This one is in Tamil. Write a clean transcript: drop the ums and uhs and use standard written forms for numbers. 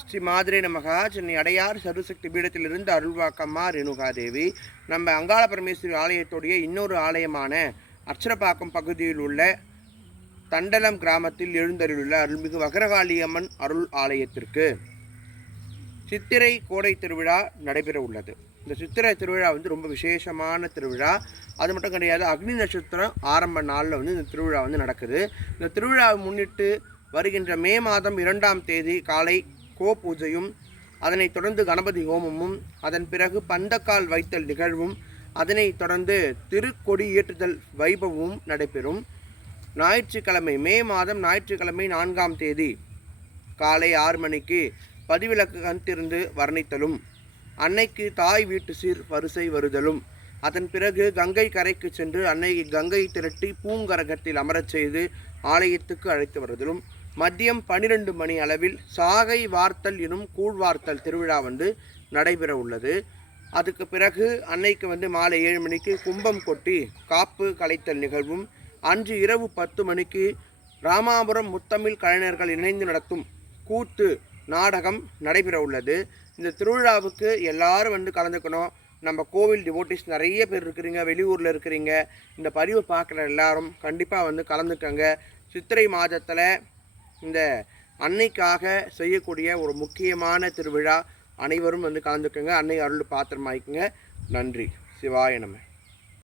ஸ்ரீ மாதிரி நமகா சென்னை அடையார் சர்வசக்தி பீடத்திலிருந்து அருள்வாக்கம்மா ரேணுகாதேவி. நம்ம அங்காள பரமேஸ்வரி ஆலயத்துடைய இன்னொரு ஆலயமான அச்சரப்பாக்கம் பகுதியில் உள்ள தண்டலம் கிராமத்தில் எழுந்தருளுள்ள அருள்மிகு வகரகாளியம்மன் அருள் ஆலயத்திற்கு சித்திரை கோடை திருவிழா நடைபெற உள்ளது. இந்த சித்திரை திருவிழா ரொம்ப விசேஷமான திருவிழா. அது மட்டும் கிடையாது, அக்னி நட்சத்திரம் ஆரம்ப நாளில் இந்த திருவிழா நடக்குது. இந்த திருவிழாவை முன்னிட்டு வருகின்ற மே மாதம் 2ஆம் தேதி காலை கோ பூஜையும், அதனைத் தொடர்ந்து கணபதி ஹோமமும், அதன் பிறகு பந்தக்கால் வைத்தல் நிகழ்வும், அதனைத் தொடர்ந்து திருக்கொடி ஏற்றுதல் வைபவமும் நடைபெறும். ஞாயிற்றுக்கிழமை மே மாதம் ஞாயிற்றுக்கிழமை 4ஆம் தேதி காலை 6 மணிக்கு பதிவிலக்கு கண்திருந்து வர்ணித்தலும், அன்னைக்கு தாய் வீட்டு சீர் வரிசை வருதலும், அதன் பிறகு கங்கை கரைக்கு சென்று அன்னை கங்கை திரட்டி பூங்கரகத்தில் அமரச் செய்து ஆலயத்துக்கு அழைத்து வருதலும், மதியம் 12 மணி அளவில் சாகை வார்த்தல் எனும் கூழ்வார்த்தல் திருவிழா நடைபெற உள்ளது. அதுக்கு பிறகு அன்னைக்கு மாலை 7 மணிக்கு கும்பம் கொட்டி காப்பு கலைத்தல் நிகழ்வும், அன்று இரவு 10 மணிக்கு ராமாபுரம் முத்தமிழ் கலைஞர்கள் இணைந்து நடத்தும் கூத்து நாடகம் நடைபெற உள்ளது. இந்த திருவிழாவுக்கு எல்லாரும் கலந்துக்கணும். நம்ம கோவில் டிவோட்டிஸ் நிறைய பேர் இருக்கிறீங்க, வெளியூரில் இருக்கிறீங்க. இந்த பதிவை பார்க்குற எல்லாரும் கண்டிப்பாக கலந்துக்கங்க. சித்திரை மாதத்தில் இந்த அன்னைக்காக செய்யக்கூடிய ஒரு முக்கியமான திருவிழா. அனைவரும் கலந்துக்கங்க. அன்னை அருள் பாத்திரமாயிக்குங்க. நன்றி. சிவாய நம.